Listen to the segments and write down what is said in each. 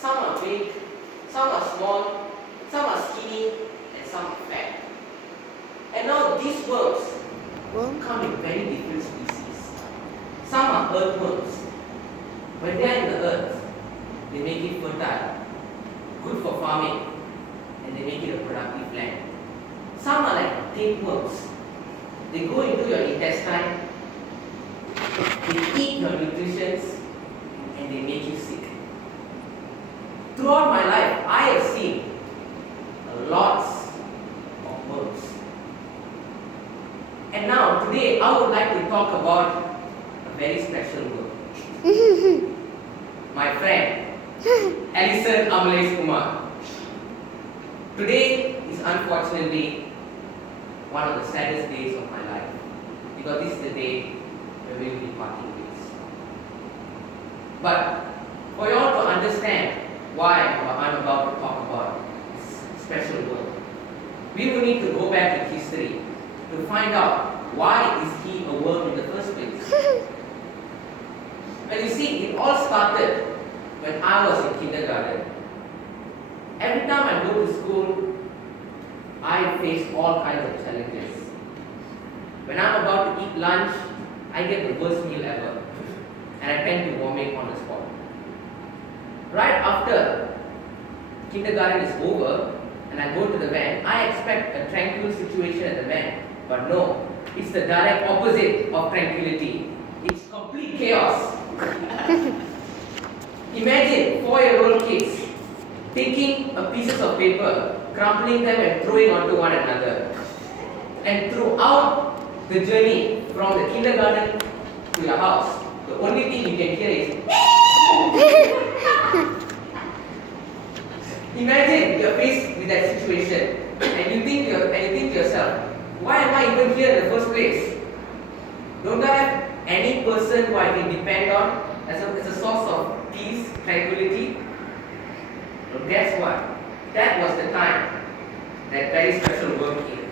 Some are big, some are small, some are skinny, and some are fat. And now these worms come in very different species. Some are earthworms. When they are in the earth, they make it fertile, good for farming, and they make it a productive land. Some are like tapeworms. They go into your intestine, they eat your nutrition, and they make you sick. Throughout my life, I have seen lots of worms. And now, today, I would like to talk about a very special worm. My friend, Alison Amalesh Kumar. Today is unfortunately one of the saddest days of my life, because this is the day where we will be parting ways. But for you all to understand why I'm about to talk about this special worm, we will need to go back in history to find out why is he a worm in the first place. Well, you see, it all started when I was in kindergarten. Every time I go to school, I face all kinds of challenges. When I'm about to eat lunch, I get the worst meal ever, and I tend to vomit on the spot. Right after kindergarten is over and I go to the van, I expect a tranquil situation at the van, but no, it's the direct opposite of tranquility. It's complete chaos. Imagine 4-year-old kids taking a pieces of paper, crumpling them and throwing onto one another. And throughout the journey from the kindergarten to your house, the only thing you can hear is imagine you're faced with that situation and you think to yourself, why am I even here in the first place? Don't I have any person who I can depend on as a source of peace, tranquility? Well, guess what? That was the time that very special worm came.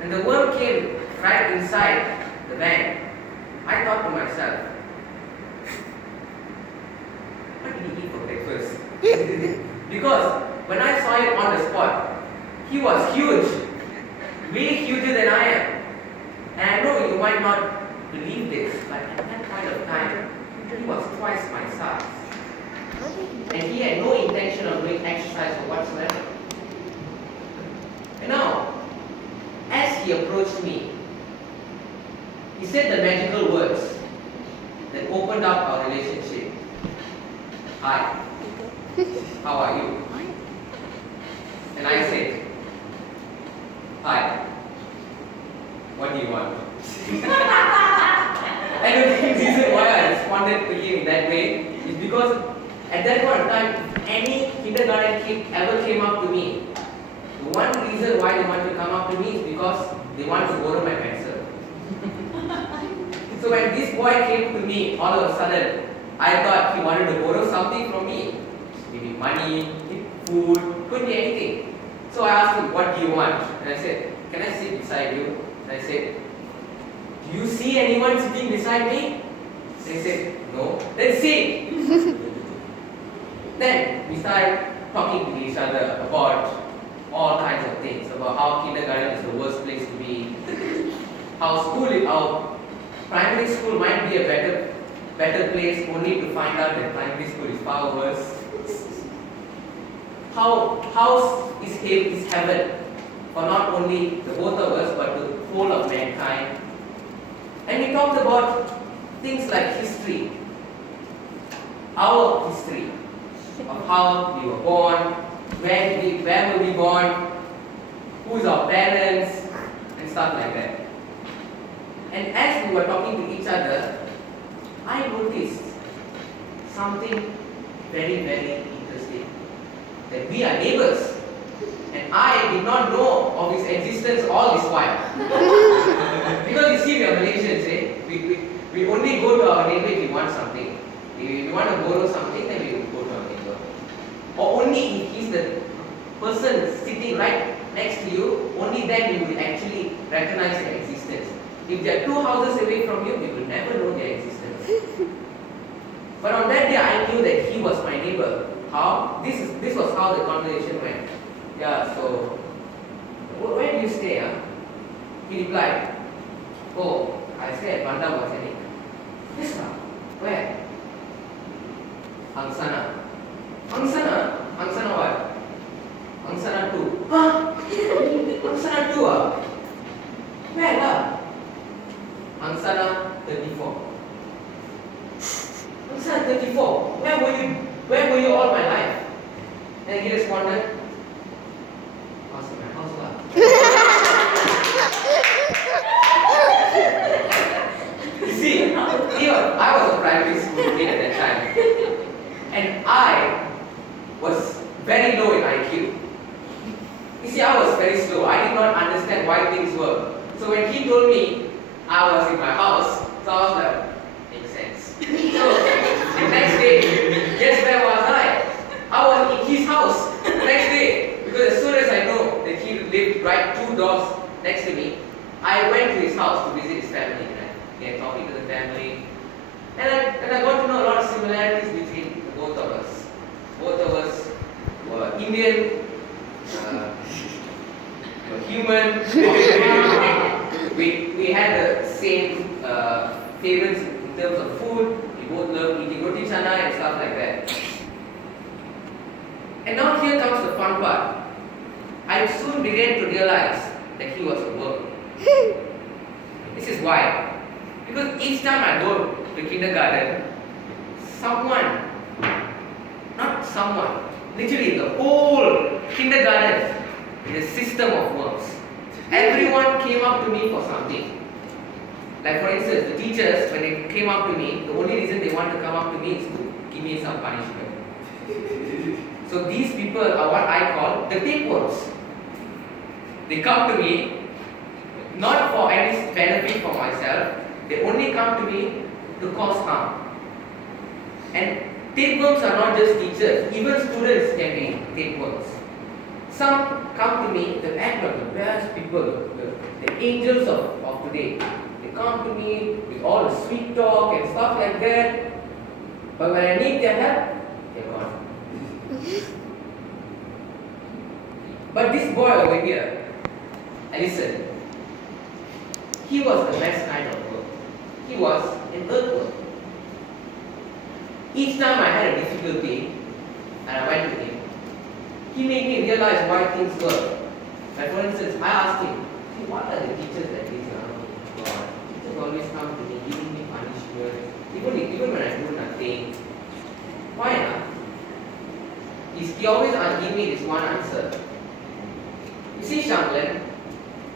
And the worm came right inside the van. I thought to myself, what did he eat for breakfast? Because when I saw him on the spot, he was huge, way huger than I am. And I know you might not believe this, but at that point of time, he was twice my size. And he had no intention of doing exercise or whatsoever. And now, as he approached me, he said the magical words that opened up our relationship. Hi, how are you? And I said, hi, what do you want? And the reason why I responded to him in that way is because at that point of time, if any kindergarten kid ever came up to me, the one reason why they want to come up to me is because they want to borrow my pencil. So when this boy came to me, all of a sudden, I thought he wanted to borrow something from me. Maybe money, food, could be anything. So I asked him, what do you want? And I said, can I sit beside you? And I said, do you see anyone sitting beside me? And he said, no. Then sit. Then we started talking to each other about all kinds of things, about how kindergarten is the worst place to be, how primary school might be a better place, only to find out that primary school is far worse. How is heaven for not only the both of us but the whole of mankind. And we talked about things like history, our history of how we were born, where were we born, who's our parents, and stuff like that. And as we were talking to each other, I noticed something very, very interesting. That we are neighbors. And I did not know of his existence all this while. Because you see, we are Malaysians, eh? We only go to our neighbor if we want something. If we want to borrow something, then we will go to our neighbor. Or only if he's the person sitting right next to you, only then you will actually recognize their existence. If they are 2 houses away from you, you will never know their existence. But on that day, I knew that he was my neighbor. how the conversation went. Yeah, so, where do you stay? Huh? He replied, oh, I stay at Bandar Botanic. Yes, sir. Where? Angsana. Angsana? Angsana what? Angsana 2. Huh? Angsana 2 ah? Where lah? Angsana 34. Angsana 34? Where were you all my life? And he responded, outside my house lah. You see, even I was a primary school kid at that time. And I was very low in IQ. You see, I was very slow. I did not understand why things work. So when he told me I was in my house, so I was like, makes sense. So the next day, guess where was I? I was in his house the next day. Because as soon as I know that he lived right 2 doors next to me, I went to his house to visit his family. And I began talking to the family. And I got to know a lot of similarities between both of us. Both of us were Indian, were human. we had the same favorites in terms of food. We both loved eating roti chana and stuff like that. And now here comes the fun part. I soon began to realize that he was a worm. This is why. Because each time I go to kindergarten, literally the whole kindergarten is a system of worms. Everyone came up to me for something. Like for instance, the teachers, when they came up to me, the only reason they want to come up to me is to give me some punishment. So these people are what I call the tapeworms. They come to me not for any benefit for myself, they only come to me to cause harm. And tapeworms are not just teachers, even students can be tapeworms. Some come to me, they act like the best people, the angels of today. They come to me with all the sweet talk and stuff like that. But when I need their help, they're gone. But this boy over here, Ellison, he was the best kind of worm. He was an earthworm. Each time I had a difficulty and I went to him, he made me realize why things work. Like for instance, I asked him, what are the teachers like this? Oh God, teachers always come to me, giving me punishment, even when I do nothing. Why not? He always give me this one answer. You see, Shanglan,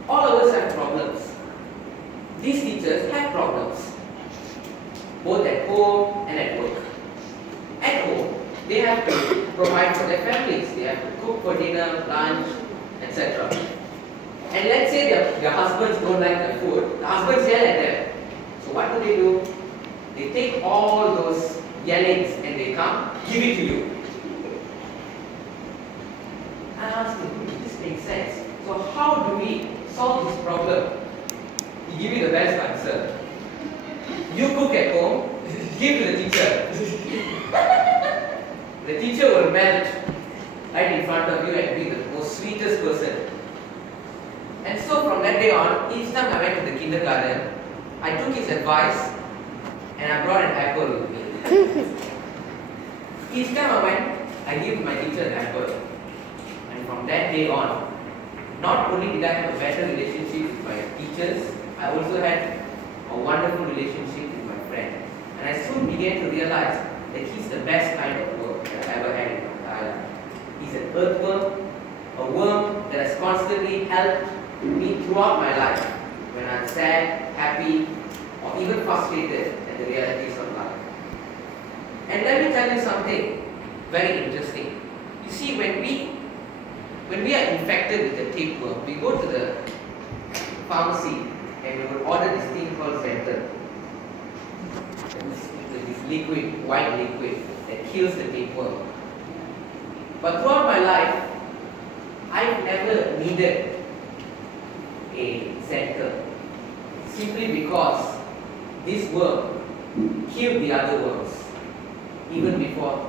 all of us have problems. These teachers have problems, both at home and at work. At home, they have to provide for their families. They have to cook for dinner, lunch, etc. And let's say their husbands don't like their food. The husbands yell at them. So what do? They take all those yellings and they come, give it to you. I asked him, this makes sense. So how do we solve this problem? He gave me the best answer. You cook at home, give to the teacher. The teacher will melt right in front of you and be the most sweetest person. And so from that day on, each time I went to the kindergarten, I took his advice and I brought an apple with me. Each time I went, I gave my teacher an apple. And from that day on, not only did I have a better relationship with my teachers, I also had a wonderful relationship with my friend. And I soon began to realize that he's the best kind of worm that I ever had in my entire life. He's an earthworm, a worm that has constantly helped me throughout my life when I'm sad, happy, or even frustrated at the realities of life. And let me tell you something very interesting. You see, when we are infected with the tapeworm, we go to the pharmacy and we will order this thing called Zental. This liquid, white liquid that kills the tapeworm. But throughout my life, I've never needed a Zental simply because this worm killed the other worms even before